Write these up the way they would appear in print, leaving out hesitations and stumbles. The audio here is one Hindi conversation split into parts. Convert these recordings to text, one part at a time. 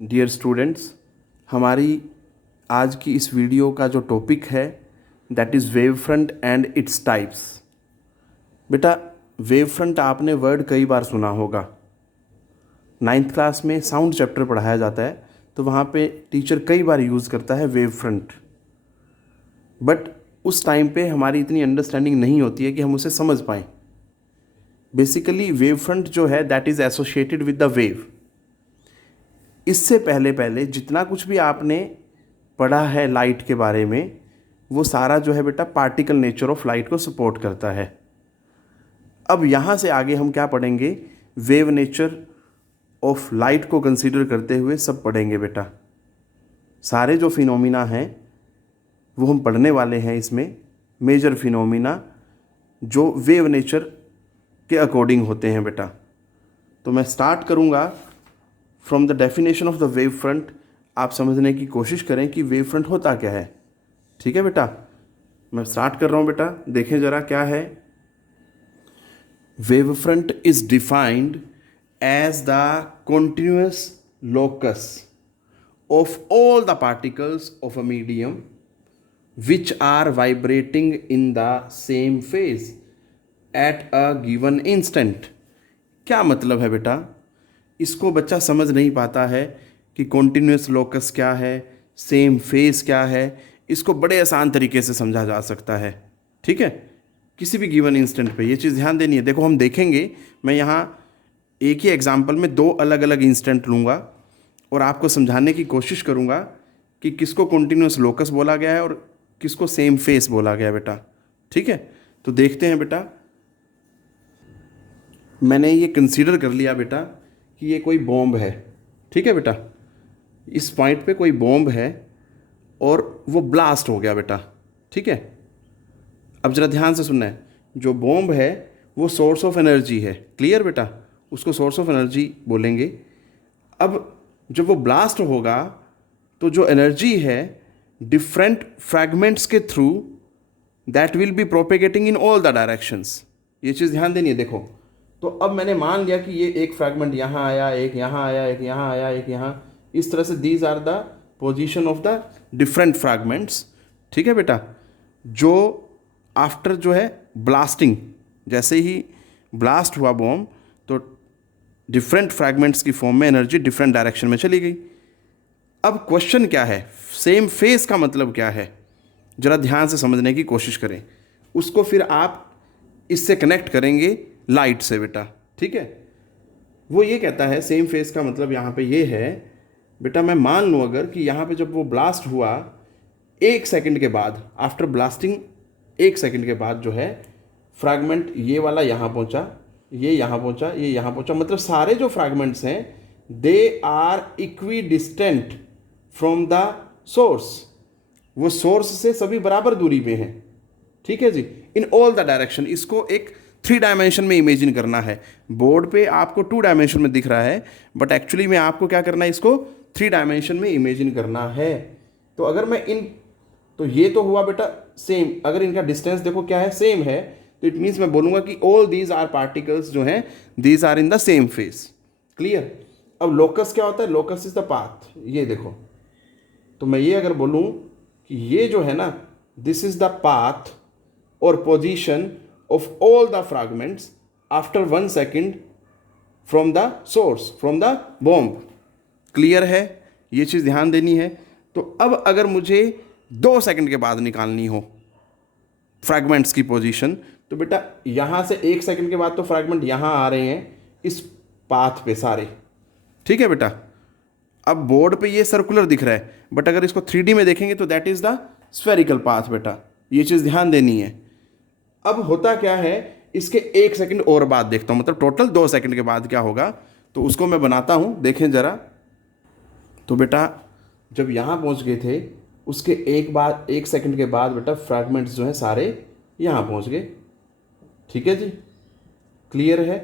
डियर स्टूडेंट्स, हमारी आज की इस वीडियो का जो टॉपिक है that is wave front end its types. बेटा, वेव फ्रंट आपने वर्ड कई बार सुना होगा। 9th क्लास में साउंड चैप्टर पढ़ाया जाता है तो वहाँ पे टीचर कई बार यूज़ करता है वेव फ्रंट, बट उस टाइम पे हमारी इतनी अंडरस्टैंडिंग नहीं होती है कि हम उसे समझ पाएँ। बेसिकली वेव फ्रंट जो है that is associated with the wave. इससे पहले पहले जितना कुछ भी आपने पढ़ा है लाइट के बारे में, वो सारा जो है बेटा पार्टिकल नेचर ऑफ लाइट को सपोर्ट करता है। अब यहाँ से आगे हम क्या पढ़ेंगे, वेव नेचर ऑफ लाइट को कंसीडर करते हुए सब पढ़ेंगे बेटा। सारे जो फिनोमिना हैं वो हम पढ़ने वाले हैं इसमें, मेजर फिनोमिना जो वेव नेचर के अकॉर्डिंग होते हैं बेटा। तो मैं स्टार्ट करूँगा from the definition of the wave front. आप समझने की कोशिश करें कि वेव फ्रंट होता क्या है। ठीक है बेटा, मैं स्टार्ट कर रहा हूँ बेटा, देखें ज़रा क्या है। Wave front is defined as the continuous locus of all the particles of a medium which are vibrating in the same phase at a given instant। क्या मतलब है बेटा, इसको बच्चा समझ नहीं पाता है कि कॉन्टिन्यूस लोकस क्या है, सेम फेस क्या है। इसको बड़े आसान तरीके से समझा जा सकता है। ठीक है, किसी भी गिवन इंस्टेंट पे ये चीज़ ध्यान देनी है। देखो हम देखेंगे, मैं यहाँ एक ही एग्जांपल में दो अलग अलग इंस्टेंट लूँगा और आपको समझाने की कोशिश करूँगा कि किसको कॉन्टिन्यूस लोकस बोला गया है और किसको सेम फेस बोला गया है बेटा। ठीक है, तो देखते हैं बेटा। मैंने ये कंसीडर कर लिया बेटा कि ये कोई बॉम्ब है। ठीक है बेटा, इस पॉइंट पे कोई बॉम्ब है और वो ब्लास्ट हो गया बेटा। ठीक है, अब ज़रा ध्यान से सुनना है। जो बॉम्ब है वो सोर्स ऑफ एनर्जी है। क्लियर बेटा, उसको सोर्स ऑफ एनर्जी बोलेंगे। अब जब वो ब्लास्ट होगा तो जो एनर्जी है डिफरेंट फ्रैगमेंट्स के through that will be propagating in all the directions. ये चीज़ ध्यान देनी है। देखो, तो अब मैंने मान लिया कि ये एक फ्रैगमेंट यहाँ आया, एक यहाँ आया, एक यहाँ आया, एक यहाँ, इस तरह से these are the position of the different fragments. ठीक है बेटा, जो आफ्टर जो है ब्लास्टिंग, जैसे ही ब्लास्ट हुआ बॉम्ब तो डिफरेंट फ्रैगमेंट्स की फॉर्म में एनर्जी डिफरेंट डायरेक्शन में चली गई। अब क्वेश्चन क्या है, सेम फेस का मतलब क्या है, जरा ध्यान से समझने की कोशिश करें। उसको फिर आप इससे कनेक्ट करेंगे लाइट से बेटा। ठीक है, वो ये कहता है सेम फेस का मतलब यहाँ पे ये है बेटा, मैं मान लूँ अगर कि यहाँ पे जब वो ब्लास्ट हुआ 1 सेकंड के बाद, आफ्टर ब्लास्टिंग 1 सेकंड के बाद जो है फ्रैगमेंट ये वाला यहाँ पहुँचा, ये यहाँ पहुँचा, ये यहाँ पहुँचा, मतलब सारे जो फ्रैगमेंट्स हैं they are equidistant from the source. वो सोर्स से सभी बराबर दूरी पे हैं। ठीक है जी, इन ऑल द डायरेक्शन। इसको एक 3 डायमेंशन में इमेजिन करना है। बोर्ड पे आपको 2 डायमेंशन में दिख रहा है, बट एक्चुअली में आपको क्या करना है, इसको 3 डायमेंशन में इमेजिन करना है। तो अगर मैं तो ये तो हुआ बेटा सेम, अगर इनका डिस्टेंस देखो क्या है, सेम है, तो इट मीन्स मैं बोलूँगा कि ऑल दीज आर पार्टिकल्स जो हैं these are in the same phase. Clear. अब लोकस क्या होता है, लोकस इज द पाथ। ये देखो, तो मैं ये अगर बोलूँ कि ये जो है ना, दिस इज द पाथ और position of all the fragments after 1 second from the source, from the bomb. Clear है, ये चीज़ ध्यान देनी है। तो अब अगर मुझे 2 सेकंड के बाद निकालनी हो फ्रैगमेंट्स की पोजीशन, तो बेटा यहाँ से 1 सेकंड के बाद तो फ्रैगमेंट यहाँ आ रहे हैं इस पाथ पे सारे। ठीक है बेटा, अब बोर्ड पे ये सर्कुलर दिख रहा है, बट अगर इसको 3D में देखेंगे तो that is the spherical path बेटा। ये चीज़ ध्यान देनी है। अब होता क्या है, इसके 1 सेकंड और बाद देखता हूँ, मतलब टोटल 2 सेकंड के बाद क्या होगा, तो उसको मैं बनाता हूँ, देखें ज़रा। तो बेटा जब यहाँ पहुँच गए थे उसके 1 सेकंड के बाद बेटा फ्रैगमेंट्स जो हैं सारे यहाँ पहुँच गए। ठीक है जी, क्लियर है।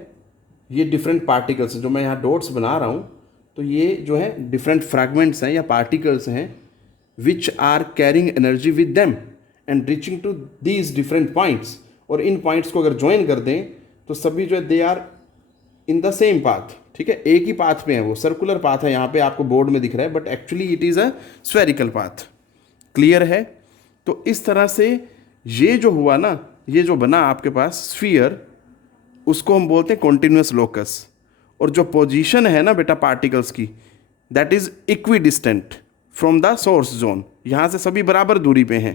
ये डिफरेंट पार्टिकल्स जो मैं यहाँ डॉट्स बना रहा हूँ, तो ये जो है डिफरेंट फ्रैगमेंट्स हैं या पार्टिकल्स हैं which are carrying energy with them and reaching to these different points. और इन पॉइंट्स को अगर ज्वाइन कर दें तो सभी जो है they are in the same path. ठीक है, एक ही पाथ पे है, वो सर्कुलर पाथ है, यहाँ पे आपको बोर्ड में दिख रहा है, but actually it is a spherical path. Clear है? तो इस तरह से ये जो हुआ ना, ये जो बना आपके पास स्फीयर, उसको हम बोलते हैं कॉन्टिन्यूस लोकस। और जो पोजीशन है ना बेटा पार्टिकल्स की, that is equidistant from the source zone. यहाँ से सभी बराबर दूरी पे हैं।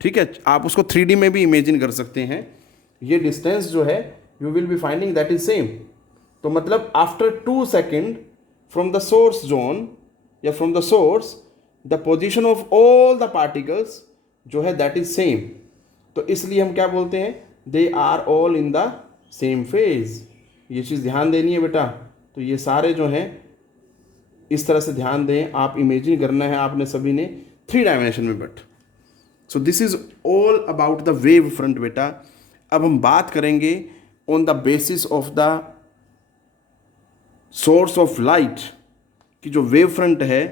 ठीक है, आप उसको 3D में भी इमेजिन कर सकते हैं। ये डिस्टेंस जो है you will be finding that is same. तो मतलब after 2 second from the source zone या from the source, the position of all the particles जो है दैट इज सेम। तो इसलिए हम क्या बोलते हैं, they are all in the same phase. ये चीज़ ध्यान देनी है बेटा। तो ये सारे जो हैं इस तरह से ध्यान दें, आप इमेजिन करना है आपने सभी ने 3 डायमेंशन में। But so this is all about the wave front बेटा। अब हम बात करेंगे on the basis of the source of light कि जो वेव फ्रंट है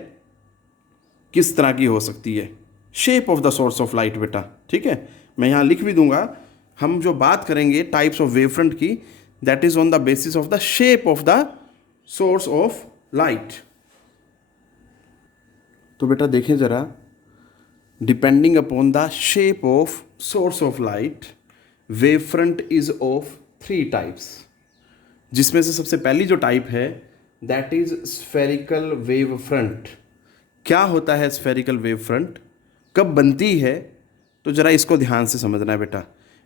किस तरह की हो सकती है, shape of the source of light बेटा। ठीक है, मैं यहाँ लिख भी दूंगा। हम जो बात करेंगे टाइप्स ऑफ वेव फ्रंट की, that is on the basis of the shape of the source of light. तो बेटा देखें ज़रा, depending upon the shape of source of light, wave front is of 3 types, जिसमें से सबसे पहली जो टाइप है that is spherical wave front. क्या होता है स्फेरिकल वेव फ्रंट, कब बनती है, तो ज़रा इसको ध्यान से समझना है बेटा।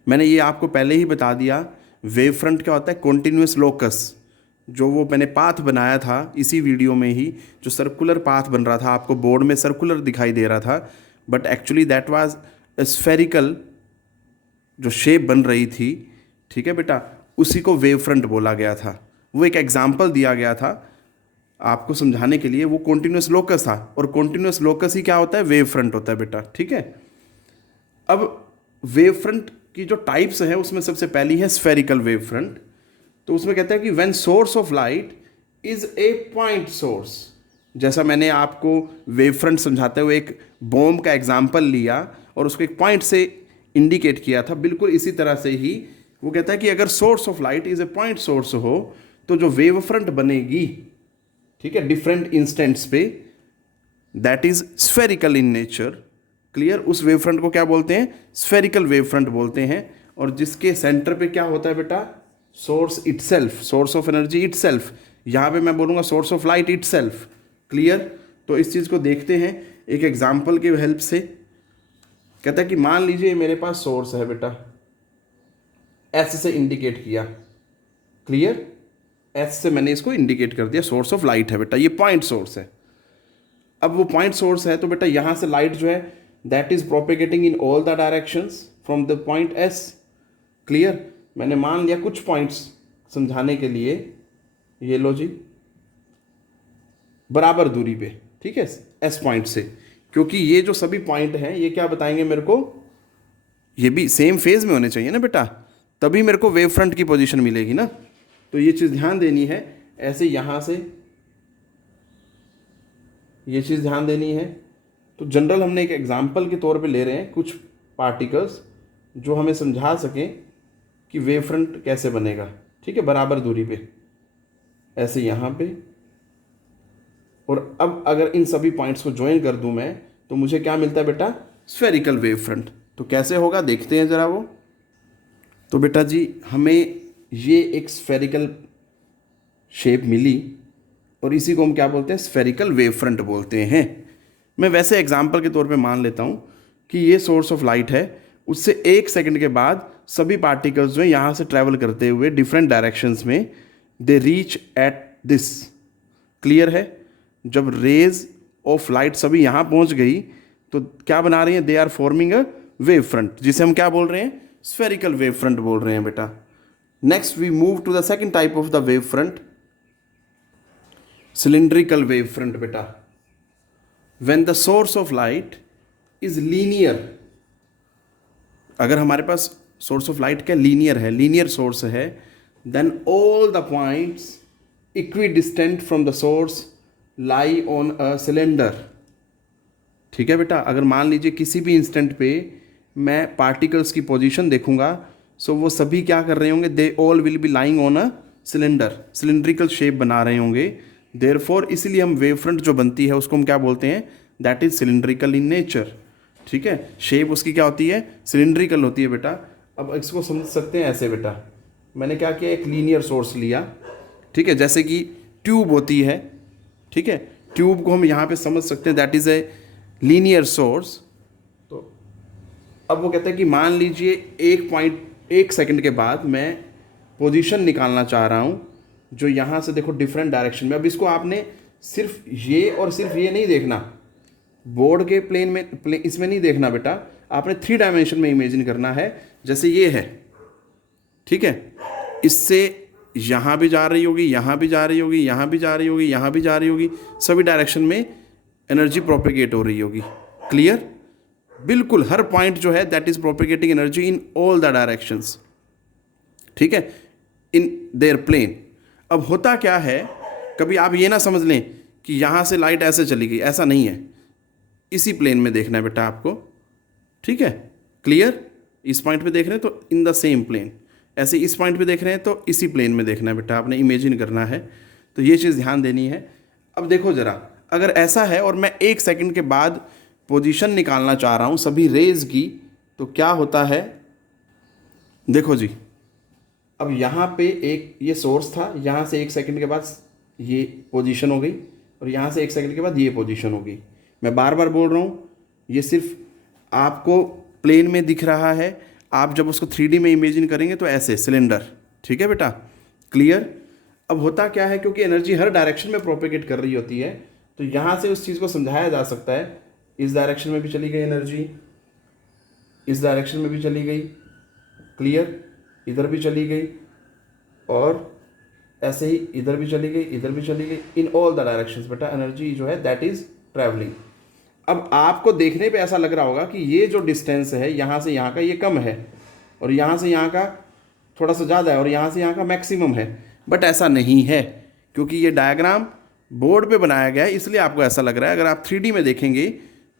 मैंने ये आपको पहले ही बता दिया, वेव फ्रंट क्या होता है, कॉन्टिन्यूस लोकस। जो वो मैंने पाथ बनाया था इसी वीडियो में ही, जो सर्कुलर पाथ बन रहा था, आपको बोर्ड में सर्कुलर दिखाई दे रहा था, but actually that was spherical जो शेप बन रही थी। ठीक है बेटा, उसी को वेव फ्रंट बोला गया था। वो एक एग्जाम्पल दिया गया था आपको समझाने के लिए, वो कॉन्टिन्यूस लोकस था, और कॉन्टिन्यूस लोकस ही क्या होता है, वेव फ्रंट होता है बेटा। ठीक है, अब वेव फ्रंट की जो टाइप्स हैं उसमें सबसे पहली है स्फेरिकल वेव फ्रंट। तो उसमें कहता है कि when source of light is a point source. जैसा मैंने आपको वेव फ्रंट समझाते हुए एक बॉम्ब का एग्जाम्पल लिया और उसको एक पॉइंट से इंडिकेट किया था, बिल्कुल इसी तरह से ही वो कहता है कि अगर source of light is a point source हो तो जो वेव फ्रंट बनेगी, ठीक है, डिफरेंट इंस्टेंट्स पे, that is spherical in nature. Clear? उस वेव फ्रंट को क्या बोलते हैं, स्फेरिकल वेव फ्रंट बोलते हैं। और जिसके सेंटर पे क्या होता है बेटा, source itself, source of energy itself. यहाँ पे मैं बोलूँगा source of light itself. Clear? तो इस चीज़ को देखते हैं एक एग्जाम्पल की हेल्प से। कहता है कि मान लीजिए मेरे पास सोर्स है बेटा, एस से इंडिकेट किया। क्लियर? एस से मैंने इसको इंडिकेट कर दिया, सोर्स ऑफ लाइट है बेटा, ये पॉइंट सोर्स है। अब वो पॉइंट सोर्स है तो बेटा यहाँ से लाइट जो है that is propagating in all the directions from the point S. Clear? मैंने मान लिया कुछ पॉइंट्स समझाने के लिए, ये लो जी, बराबर दूरी पे, ठीक है, एस पॉइंट से, क्योंकि ये जो सभी पॉइंट हैं ये क्या बताएंगे मेरे को, ये भी सेम फेज में होने चाहिए ना बेटा, तभी मेरे को वेव फ्रंट की पोजीशन मिलेगी ना। तो ये चीज़ ध्यान देनी है। ऐसे यहाँ से ये चीज़ ध्यान देनी है। तो जनरल हमने एक एग्जाम्पल के तौर पे ले रहे हैं कुछ पार्टिकल्स जो हमें समझा सकें कि वेव फ्रंट कैसे बनेगा। ठीक है, बराबर दूरी पे, ऐसे यहाँ पे, और अब अगर इन सभी पॉइंट्स को ज्वाइन कर दूं मैं तो मुझे क्या मिलता है बेटा, स्फेरिकल वेव फ्रंट। तो कैसे होगा देखते हैं ज़रा वो। तो बेटा जी हमें ये एक स्फेरिकल शेप मिली और इसी को हम क्या बोलते हैं, स्फेरिकल वेव फ्रंट बोलते हैं। मैं वैसे एग्जाम्पल के तौर पे मान लेता हूँ कि ये सोर्स ऑफ लाइट है, उससे 1 सेकंड के बाद सभी पार्टिकल्स जो है यहाँ से ट्रैवल करते हुए डिफरेंट डायरेक्शंस में they reach at this. Clear है? जब रेज ऑफ लाइट सभी यहाँ पहुँच गई तो क्या बना रही हैं, they are forming a wave front, जिसे हम क्या बोल रहे हैं, स्फेरिकल वेव फ्रंट बोल रहे हैं बेटा। Next we move to the second type of the wave front, cylindrical wave front बेटा। When the source of light is linear, अगर हमारे पास सोर्स ऑफ लाइट क्या लीनियर है, लीनियर सोर्स है, then all the points equidistant from the source lie on a cylinder. ठीक है बेटा, अगर मान लीजिए किसी भी इंस्टेंट पे मैं पार्टिकल्स की पोजीशन देखूंगा, सो वो सभी क्या कर रहे होंगे, they all will be lying on a cylinder, cylindrical shape बना रहे होंगे, देयरफॉर इसीलिए हम वेव फ्रंट जो बनती है उसको हम क्या बोलते हैं, that is cylindrical in nature. ठीक है, शेप उसकी क्या होती है, सिलिंड्रिकल होती है बेटा। अब इसको समझ सकते हैं ऐसे बेटा, मैंने क्या किया, एक लीनियर सोर्स लिया, ठीक है, जैसे कि ट्यूब होती है, ठीक है, ट्यूब को हम यहाँ पे समझ सकते हैं that is a linear source. तो अब वो कहते हैं कि मान लीजिए 1.1 सेकंड के बाद मैं पोजीशन निकालना चाह रहा हूँ जो यहाँ से देखो डिफरेंट डायरेक्शन में। अब इसको आपने सिर्फ ये और सिर्फ ये नहीं देखना, बोर्ड के प्लेन में इसमें नहीं देखना बेटा, आपने 3 डायमेंशन में इमेजिन करना है। जैसे ये है, ठीक है, इससे यहाँ भी जा रही होगी, यहाँ भी जा रही होगी, यहाँ भी जा रही होगी, यहाँ भी जा रही होगी, सभी डायरेक्शन में एनर्जी प्रोपेगेट हो रही होगी। क्लियर, बिल्कुल हर पॉइंट जो है that is propagating energy in all the directions, ठीक है, इन देयर प्लेन। अब होता क्या है, कभी आप ये ना समझ लें कि यहाँ से लाइट ऐसे चली गई, ऐसा नहीं है, इसी प्लेन में देखना है बेटा आपको, ठीक है। क्लियर, इस पॉइंट पे देख रहे हैं तो इन द सेम प्लेन, ऐसे इस पॉइंट पे देख रहे हैं तो इसी प्लेन में देखना है बेटा, आपने इमेजिन करना है, तो ये चीज़ ध्यान देनी है। अब देखो ज़रा, अगर ऐसा है और मैं 1 सेकंड के बाद पोजीशन निकालना चाह रहा हूँ सभी रेज की, तो क्या होता है, देखो जी, अब यहाँ पे एक ये सोर्स था, यहाँ से 1 सेकंड के बाद ये पोजीशन हो गई और यहाँ से 1 सेकंड के बाद ये पोजीशन हो गई। मैं बार बार बोल रहा हूँ, ये सिर्फ आपको प्लेन में दिख रहा है, आप जब उसको 3D में इमेजिन करेंगे तो ऐसे सिलेंडर, ठीक है बेटा। क्लियर, अब होता क्या है, क्योंकि एनर्जी हर डायरेक्शन में प्रोपेगेट कर रही होती है, तो यहाँ से उस चीज़ को समझाया जा सकता है, इस डायरेक्शन में भी चली गई एनर्जी, इस डायरेक्शन में भी चली गई, क्लियर, इधर भी चली गई, और ऐसे ही इधर भी चली गई, इधर भी चली गई, इन ऑल द डायरेक्शंस बेटा एनर्जी जो है दैट इज ट्रैवलिंग। अब आपको देखने पे ऐसा लग रहा होगा कि ये जो डिस्टेंस है यहाँ से यहाँ का ये कम है और यहाँ से यहाँ का थोड़ा सा ज़्यादा है और यहाँ से यहाँ का मैक्सिमम है, बट ऐसा नहीं है, क्योंकि ये डायग्राम बोर्ड पे बनाया गया है इसलिए आपको ऐसा लग रहा है। अगर आप 3D में देखेंगे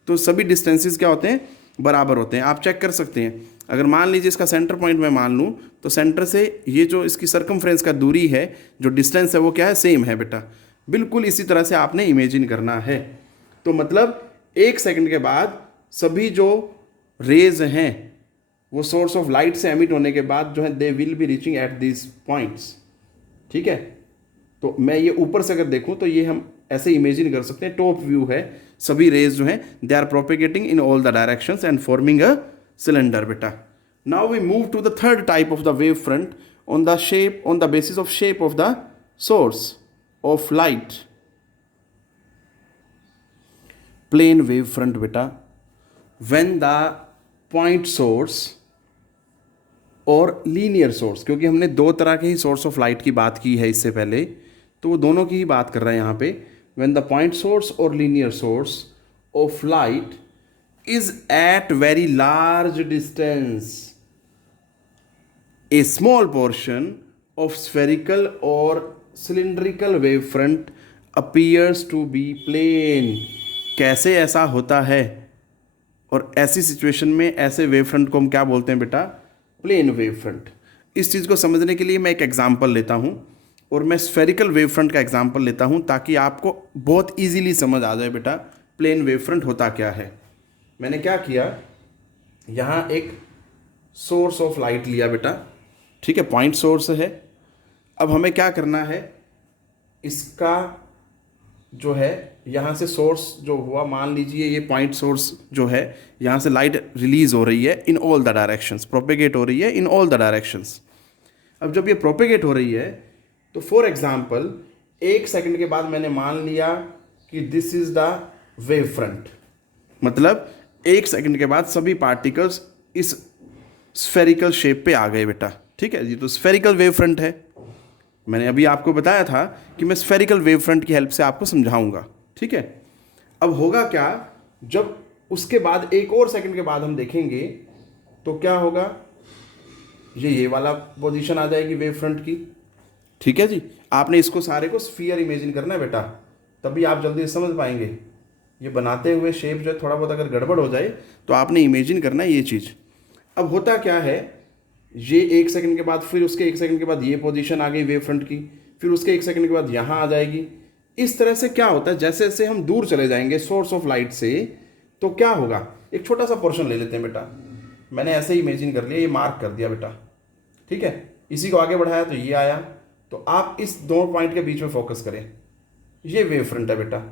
तो सभी डिस्टेंसेस क्या होते हैं, बराबर होते हैं। आप चेक कर सकते हैं, अगर मान लीजिए इसका सेंटर पॉइंट मैं मान लूँ तो सेंटर से ये जो इसकी सर्कमफ्रेंस का दूरी है, जो डिस्टेंस है, वो क्या है, सेम है बेटा। बिल्कुल इसी तरह से आपने इमेजिन करना है। तो मतलब 1 सेकंड के बाद सभी जो रेज हैं वो सोर्स ऑफ लाइट से एमिट होने के बाद जो है they will be reaching at this points, ठीक है। तो मैं ये ऊपर से अगर देखूं तो ये हम ऐसे इमेजिन कर सकते हैं, टॉप व्यू है, सभी रेज जो हैं they are propagating in all the directions and forming a cylinder बेटा। Now we move to the third type of the wave front on the shape, on the basis of shape of the source of light, plane wave front बेटा। व्हेन द पॉइंट सोर्स और लीनियर सोर्स, क्योंकि हमने 2 तरह के ही सोर्स ऑफ लाइट की बात की है इससे पहले, तो वो दोनों की ही बात कर रहे हैं यहाँ पे। व्हेन द पॉइंट सोर्स और linear source of light is at very large distance, a small portion of spherical और cylindrical wave front appears to be plane. कैसे ऐसा होता है, और ऐसी सिचुएशन में ऐसे वेव फ्रंट को हम क्या बोलते हैं बेटा, प्लेन वेव फ्रंट। इस चीज़ को समझने के लिए मैं एक एग्जांपल लेता हूँ, और मैं स्फेरिकल वेव फ्रंट का एग्जांपल लेता हूँ ताकि आपको बहुत इजीली समझ आ जाए बेटा प्लेन वेव फ्रंट होता क्या है। मैंने क्या किया, यहाँ एक सोर्स ऑफ लाइट लिया बेटा, ठीक है, पॉइंट सोर्स है। अब हमें क्या करना है, इसका जो है यहाँ से सोर्स जो हुआ, मान लीजिए ये पॉइंट सोर्स जो है, यहाँ से लाइट रिलीज हो रही है इन ऑल द डायरेक्शंस, प्रोपेगेट हो रही है इन ऑल द डायरेक्शंस। अब जब ये प्रोपेगेट हो रही है तो फॉर एग्जांपल 1 सेकंड के बाद मैंने मान लिया कि this is the wave front, मतलब 1 सेकंड के बाद सभी पार्टिकल्स इस स्फेरिकल शेप पे आ गए बेटा, ठीक है। ये तो स्फेरिकल वेव फ्रंट है, मैंने अभी आपको बताया था कि मैं स्फेरिकल वेव फ्रंट की हेल्प से आपको समझाऊंगा, ठीक है। अब होगा क्या, जब उसके बाद 1 और सेकंड के बाद हम देखेंगे तो क्या होगा, ये वाला पोजीशन आ जाएगी वेव फ्रंट की, ठीक है जी। आपने इसको सारे को स्फीयर इमेजिन करना है बेटा, तभी आप जल्दी समझ पाएंगे। ये बनाते हुए शेप जो है थोड़ा बहुत अगर गड़बड़ हो जाए तो आपने इमेजिन करना है ये चीज़। अब होता क्या है, ये 1 सेकंड के बाद, फिर उसके 1 सेकंड के बाद ये पोजीशन आ गई वेव फ्रंट की, फिर उसके 1 सेकंड के बाद यहाँ आ जाएगी। इस तरह से क्या होता है, जैसे जैसे हम दूर चले जाएंगे सोर्स ऑफ लाइट से, तो क्या होगा, एक छोटा सा पोर्शन ले लेते हैं बेटा, मैंने ऐसे ही इमेजिन कर लिया, ये मार्क कर दिया बेटा, ठीक है, इसी को आगे बढ़ाया तो ये आया। तो आप इस दो पॉइंट के बीच में फोकस करें, ये वेव फ्रंट है बेटा,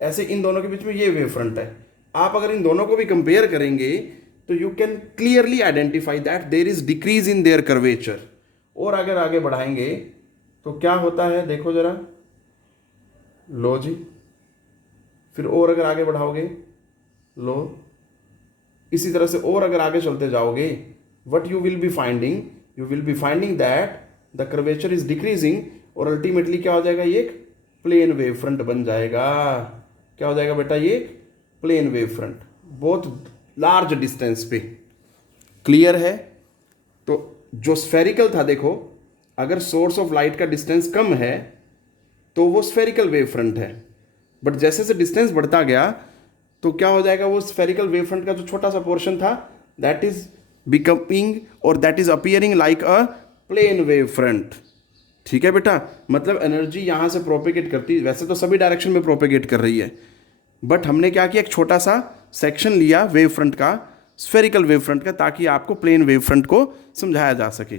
ऐसे इन दोनों के बीच में ये वेव फ्रंट है। आप अगर इन दोनों को भी कंपेयर करेंगे तो you can clearly identify that there is decrease in their curvature. और अगर आगे बढ़ाएंगे तो क्या होता है, देखो जरा, लो जी, फिर और अगर आगे बढ़ाओगे, लो, इसी तरह से और अगर आगे चलते जाओगे, what you will be finding, you will be finding that the curvature is decreasing, और अल्टीमेटली क्या हो जाएगा, ये एक प्लेन वेव फ्रंट बन जाएगा। क्या हो जाएगा बेटा, ये एक प्लेन वेव फ्रंट, बहुत लार्ज डिस्टेंस पे। क्लियर है? तो जो स्फेरिकल था, देखो, अगर सोर्स ऑफ लाइट का डिस्टेंस कम है तो वो स्फेरिकल वेव फ्रंट है, बट जैसे जैसे डिस्टेंस बढ़ता गया तो क्या हो जाएगा, वो स्फेरिकल वेव फ्रंट का जो छोटा सा पोर्शन था, दैट इज बिकमिंग और that is appearing like a plane wave front. ठीक है बेटा, मतलब एनर्जी यहाँ से प्रोपेगेट करती है, वैसे तो सभी डायरेक्शन में प्रोपेगेट कर रही है, बट हमने क्या किया, एक छोटा सा सेक्शन लिया वेव फ्रंट का, स्फेरिकल वेव फ्रंट का, ताकि आपको प्लेन वेव फ्रंट को समझाया जा सके।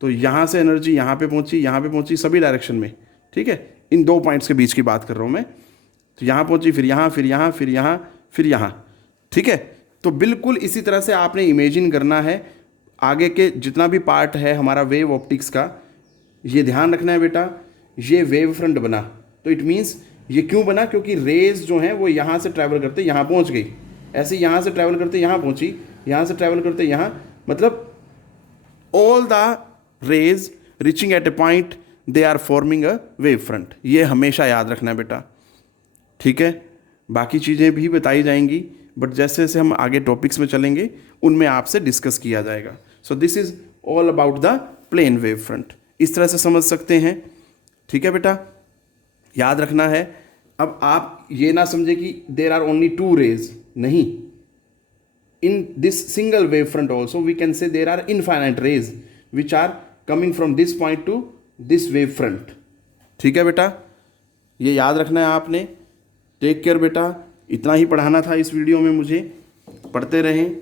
तो यहाँ से एनर्जी यहाँ पे पहुँची, यहाँ पे पहुँची, सभी डायरेक्शन में, ठीक है, इन दो पॉइंट्स के बीच की बात कर रहा हूँ मैं। तो यहाँ पहुँची, फिर यहाँ, फिर यहाँ, फिर यहाँ, फिर यहाँ, ठीक है। तो बिल्कुल इसी तरह से आपने इमेजिन करना है आगे के जितना भी पार्ट है हमारा वेव ऑप्टिक्स का, ये ध्यान रखना है बेटा। ये वेव फ्रंट बना तो इट मीन्स ये क्यों बना, क्योंकि रेज जो हैं वो यहाँ से ट्रैवल करते यहाँ पहुँच गई, ऐसे यहाँ से ट्रैवल करते यहाँ पहुँची, यहाँ से ट्रैवल करते यहाँ, मतलब all the rays reaching at a point they are forming a wave front. ये हमेशा याद रखना है बेटा, ठीक है। बाकी चीज़ें भी बताई जाएंगी, बट जैसे जैसे हम आगे टॉपिक्स में चलेंगे उनमें आपसे डिस्कस किया जाएगा। So this is all about the plane wave front, इस तरह से समझ सकते हैं, ठीक है बेटा, याद रखना है। अब आप ये ना समझे कि there are only two rays, नहीं, in this single wave front also we can say there are infinite rays which are coming from this point to this wave front, ठीक है बेटा, ये याद रखना है आपने। टेक केयर बेटा, इतना ही पढ़ाना था इस वीडियो में मुझे, पढ़ते रहें।